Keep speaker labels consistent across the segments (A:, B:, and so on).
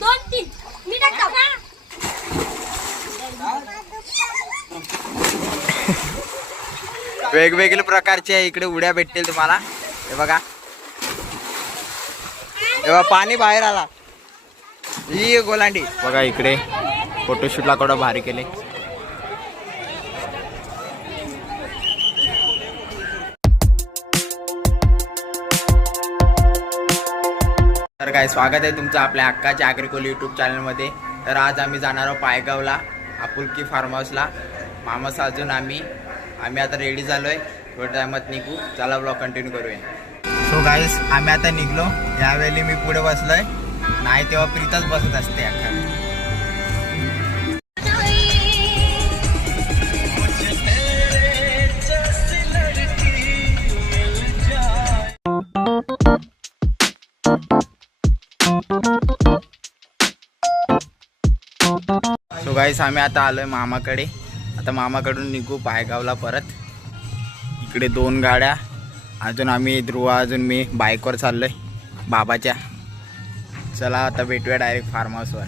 A: दोन तीन. मी टाकतो
B: वेगवेगळ्या प्रकारचे इकडे उड्या भेटतील तुम्हाला. हे बघा. तेव्हा पाणी बाहेर आला. ही गोलांडी. बघा इकडे. फोटोशूटला कडं भारी केले. तर काय स्वागत आहे तुमचं आपल्या हक्काच्या अॅग्रिकोल यूट्यूब चॅनलमध्ये तर आज आम्ही जाणार आहोत पायगावला आपुलकी फार्म हाऊसला मामास अजून आम्ही आम्ही आता रेडी झालो आहे थोड्या टायमात निघू. चला ब्लॉग कंटिन्यू करूया. सो गाईस आम्ही आता निघलो. यावेळी मी पुढे बसलो आहे नाही तेव्हा प्रीतच बसत असते अख्खा. गाईस आम्ही आता आलोय मामाकडे. आता मामाकडून निघू पायगावला परत. इकडे दोन गाड्या. अजून आम्ही ध्रुवा अजून मी बाईकवर चाललोय. बाबाच्या. चला आता भेटूया डायरेक्ट फार्म हाऊसवर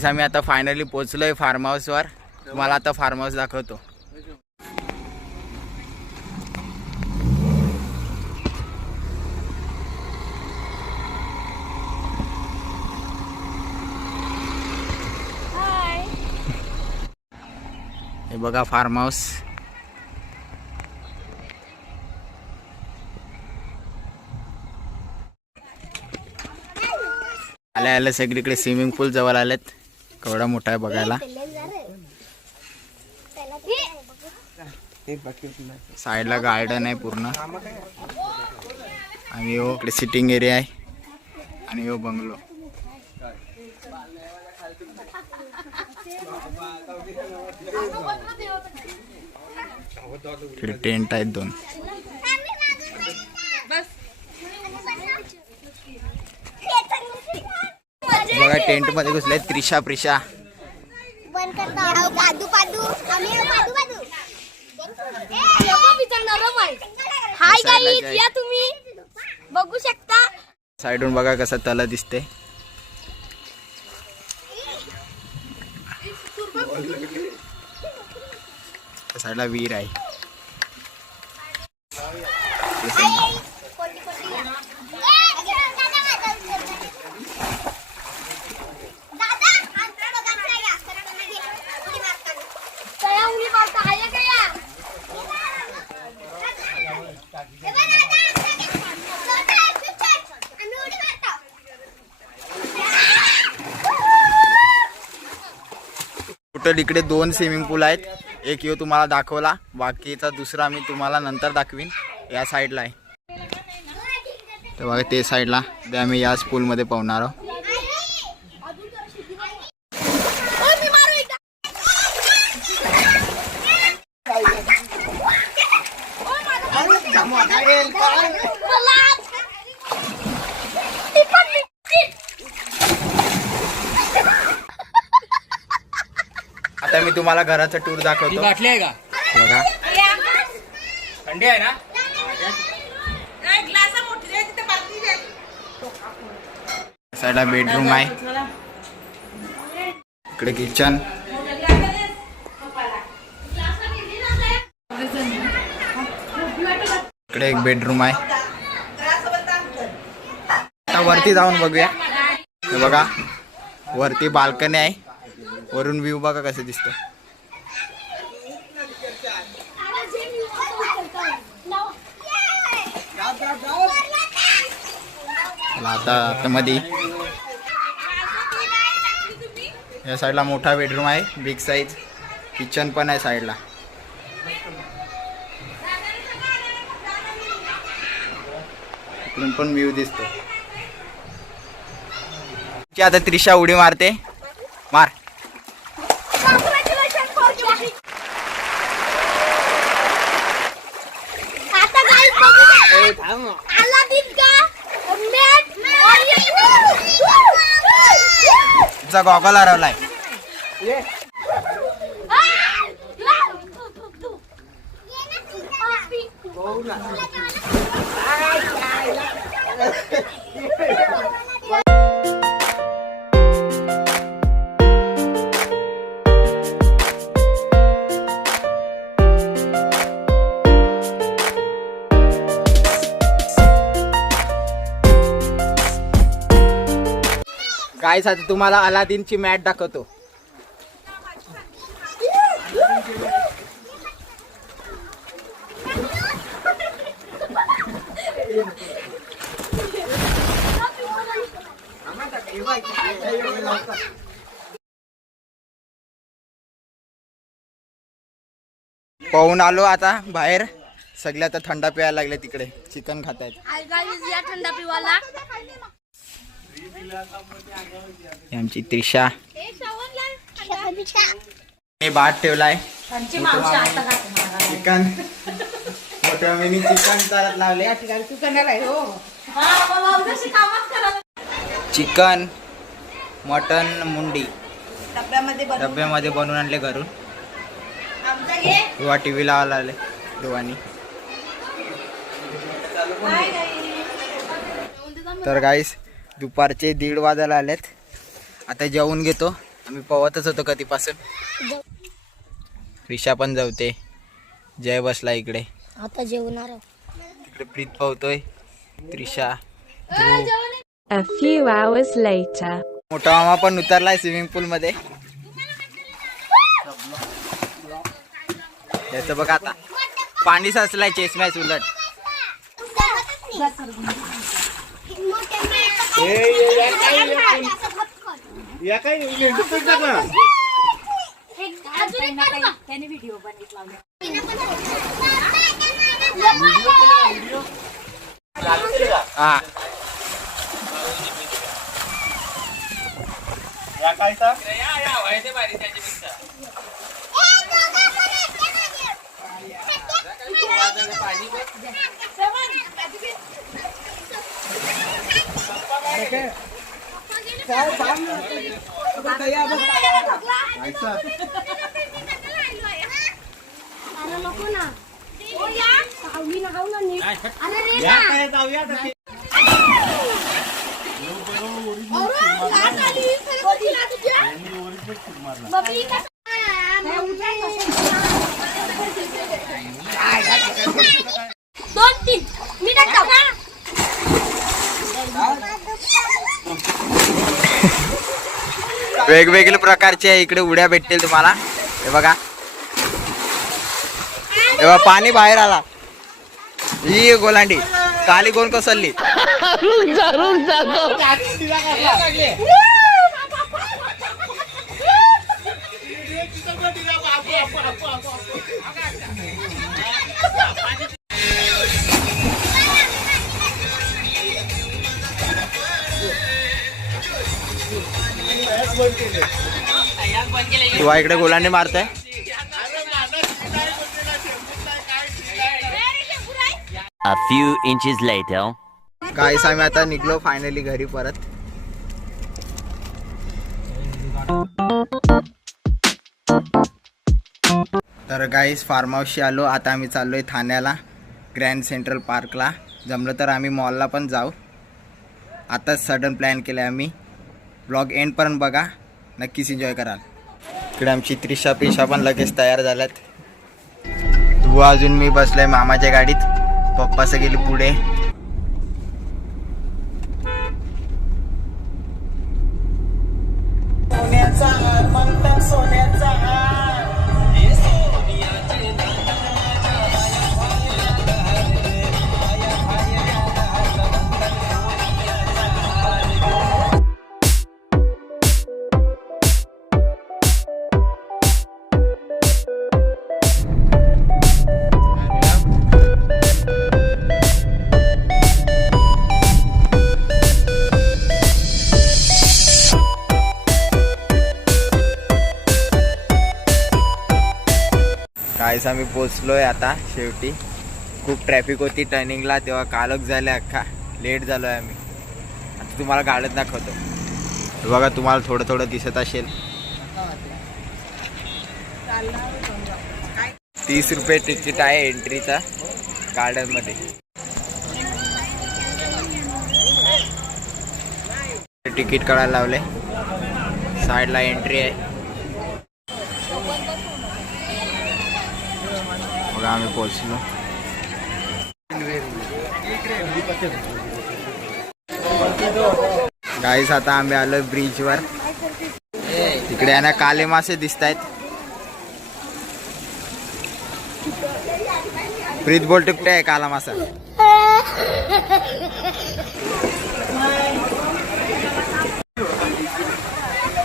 B: गाईस आम्ही आता फायनली पोचलोय फार्म हाऊसवर तुम्हाला आता फार्म हाऊस दाखवतो. हे बघा फार्म हाऊस आल्या आल्या सगळीकडे स्विमिंग पूल जवळ आलेत. केवढा मोठा आहे बघायला. साईडला गार्डन आहे पूर्ण. आणि हो इकडे सिटिंग एरिया आहे. आणि हो बंगलो. इकडे टेंट आहेत दोन. बघा टेंटमध्ये घुसले त्रिशा प्रिशा.
A: हाय गाईज
B: जाय.
A: या तुम्ही. बघू शकता.
B: साईडून बघा कसं तला दिसते. साईडला विहीर आहे
A: तया उडी मारता हाय का या
B: टोटल इकडे दोन स्विमिंग पूल आहेत. एक यो तुम्हाला दाखवला. बाकीचा दुसरा मी तुम्हाला नंतर दाखवीन. या साईडला आहे. तर बघा ते साईडला. ते आम्ही याच पूलमध्ये पाहणार आहोत आता मी तुम्हाला घराचा टूर
C: ती
B: दाखवतो
C: बाटली आहे का?
B: बघा.
C: थंडी आहे ना?
B: साईडला बेडरूम आहे. इकडे किचन इकडे एक बेडरूम आहे. आता वरती जाऊन बघूया. हे बघा वरती बाल्कनी आहे. वरून व्ह्यू बघा कसं दिसतं. आता आतमध्ये. या साईडला मोठा बेडरूम आहे बिग साईज किचन पण आहे साईडला. इकडून पण व्ह्यू दिसतो. आता त्रिशा उडी मारते. मार. जा गॉगल हरवलाय काय आता तुम्हाला अलादीनची मॅट दाखवतो. पाहून आलो आता बाहेर. सगळे आता थंडा प्यायला लागले तिकडे. चिकन खात आहेत
A: थंडा पिवाला.
B: आमची त्रिशा. मी भात ठेवलाय. चिकन. मोठ्या मम्मीनी चिकन करत लावले. चिकन मटन मुंडी. डब्यामध्ये बनवून आणले घरून. किंवा टी व्ही लावायला आले दोघांनी. तर गाईस दुपारचे दीड वाजायला आलेत. आता जेवून घेतो. आम्ही पवतच होतो कधीपासून. रिषा पण जावते जय बसला इकडे.
A: आता जेवणार
B: तिकडे प्रीत पावतोय त्रिशा ध्रुव.
D: A few hours later.
B: मोठा मामा पण उतरलाय स्विमिंग पूल मध्ये. याचं बघा आता. पाणी साचलाय चेस मॅच उलट. हा
A: नको ना सावली ना खाऊ ना नीट अरे रे ना. अरे, लाट आली. कधी लाट तुझ्या? बबली का? दोन तीन मी टाकतो.
B: वेगवेगळे प्रकारचे इकडे उड्या भेटतील तुम्हाला. हे बघा. हे बघा पाणी बाहेर आला. ही गोलांडी. काली कोण कोसलली किंवा इकडे गोलांडी मारताय.
E: A few inches later.
B: गाईस आम्ही आता निघलो फायनली घरी परत. तर गाईस फार्म हाऊसशी आलो. आता आम्ही चाललोय ठाण्याला ग्रँड सेंट्रल पार्कला जमलं तर आम्ही मॉलला पण जाऊ. आताच सडन प्लॅन केलं आम्ही. ब्लॉग एंडपर्यंत बघा. नक्कीच एन्जॉय कराल. इकडे आमची त्रिशा पिशा पण लगेच तयार झाल्यात. धुवा अजून मी बसलोय मामाच्या गाडीत. पप्पाचं गेली पुढे. गाईस आम्ही पोचलोय आता शेवटी. खूप ट्रॅफिक होती टर्निंगला तेव्हा कालच झाले अख्खा. लेट झालो आहे आम्ही. आता तुम्हाला गाडत दाखवतो. बघा तुम्हाला थोडं थोडं दिसत असेल. तीस रुपये तिकीट आहे एंट्रीचा गार्डनमध्ये तिकीट काढायला लावले साईडला एंट्री आहे बघा आम्ही पोहोचलो. गाईस आता आम्ही आलो ब्रिजवर तिकडे आहे ना काले मासे दिसत आहेत ब्रिज बोल कुठे आहे काला मासा.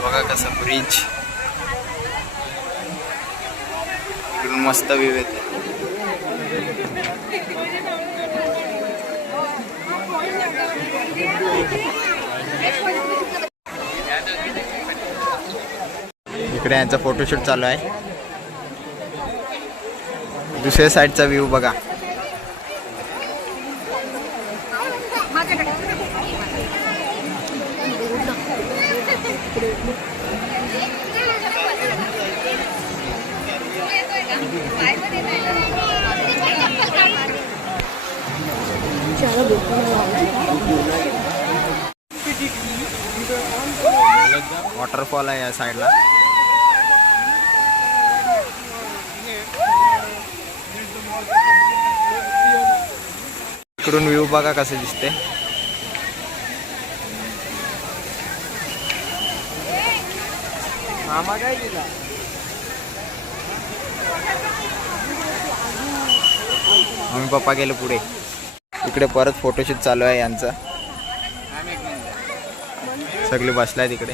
B: बघा कसं ब्रिज मस्त व्यू येते इकडे यांचा फोटोशूट चालू आहे. दुसऱ्या साईडचा व्ह्यू बघा. वॉटरफॉल आहे या साईडला. इकडून व्ह्यू बघा कसं दिसते. मामा काय दिला मम्मी पप्पा गेले पुढे. इकडे परत फोटोशूट चालू आहे यांचं. सगळे बसलाय तिकडे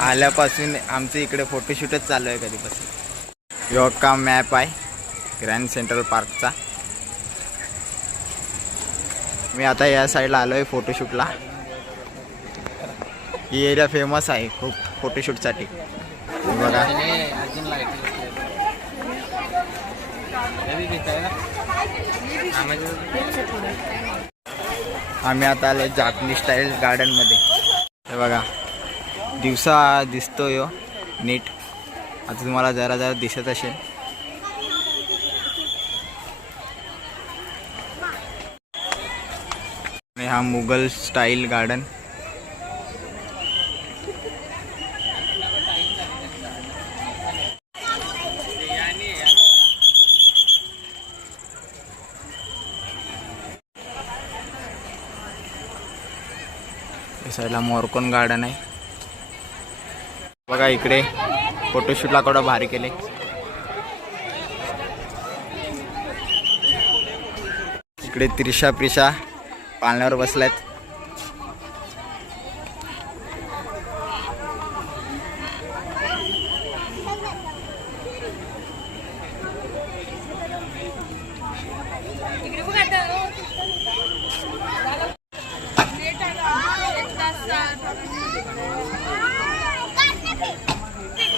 B: आल्यापासून आमचं इकडे फोटोशूटच चालू आहे कधीपासून. योगा मॅप आहे ग्रँड सेंट्रल पार्कचा मी आता या साईडला आलो आहे फोटोशूटला ही एरिया फेमस आहे खूप फोटोशूटसाठी बघा. आम्ही आता आलो जापनीज स्टाईल गार्डनमध्ये हे बघा दिवसा दिसतो यो हो, नीट. आता तुम्हाला जरा जरा दिसत असेल. आणि हा मुघल स्टाईल गार्डन साईडला मोरकोन गार्डन आहे. बघा इकडे फोटोशूटला केवढं भारी केले. इकडे त्रिशा प्रिशा पाळण्यावर बसल्यात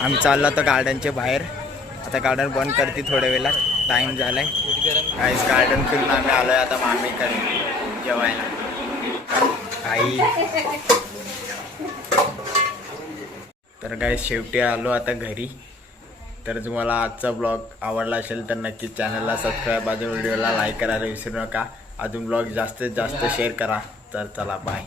B: आम्ही चाललो तर गार्डनच्या बाहेर. आता गार्डन बंद करते थोड्या वेळेला टाईम झाला झालाय. काहीच गार्डन फिरून आम्ही आलोय आता मामीकडे जेवायला. काही तर काय शेवटी आलो आता घरी. तर तुम्हाला आजचा ब्लॉग आवडला असेल तर नक्कीच चॅनलला सबस्क्राईब अजून व्हिडिओला लाईक करायला विसरू नका. अजून ब्लॉग जास्तीत जास्त शेअर करा. तर चला बाय